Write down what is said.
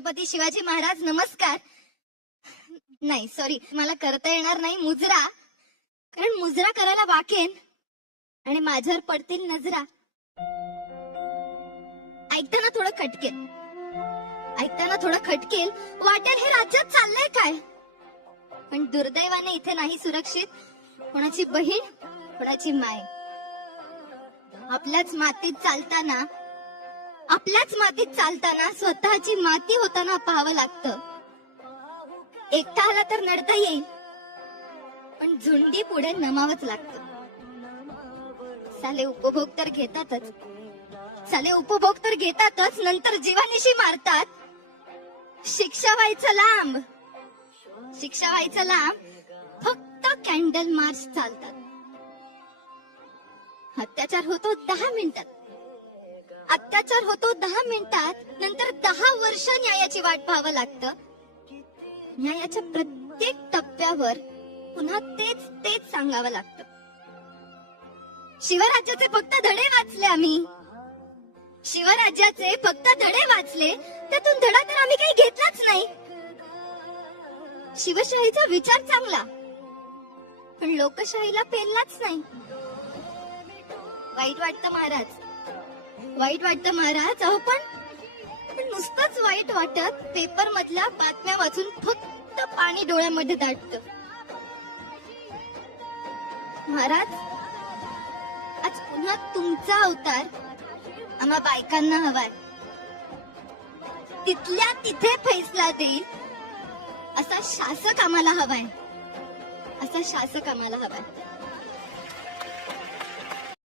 छत्रपती शिवाजी महाराज नमस्कार. नाही सॉरी, मला करता येणार नाही मुजरा, कारण मुजरा करायला वाकेन आणि माझ्यावर पडतील नजरा. ऐकताना थोडं खटकेल, वाटेल हे राज्यात चाललंय काय. पण दुर्दैवाने इथे नाही सुरक्षित कोणाची बहीण, कोणाची माय. आपल्याच मातीत चालताना स्वतःची माती होताना पाहावं लागतं. एकटा आला तर नडता येईल, पण झुंडी पुढे नमावंच लागतं. साले उपभोग तर घेतातच, नंतर जीवानिशी मारतात. शिक्षा व्हायचं लांब, फक्त कॅन्डल मार्च चालतात. अत्याचार होतो 10 मिनिटात, नंतर 10 वर्ष न्यायाची वाट पाहावं लागतं. न्यायाच्या प्रत्येक टप्प्यावर पुन्हा तेच सांगावं लागतं. शिवराज्याचे फक्त धडे वाचले, त्यातून धडा तर आम्ही काही घेतलाच नाही. शिवशाहीचा विचार चांगला, पण लोकशाहीला पेललाच नाही. वाईट वाटतं महाराज, अहो पण नुसतंच वाईट वाटत पेपर मधल्या बातम्या वाचून फक्त पाणी डोळ्यामध्ये दाटतं. महाराज, आज पुन्हा तुमचा अवतार आम्हा बायकांना हवाय. तिथल्या तिथे फैसला देईल असा शासक आम्हाला हवाय.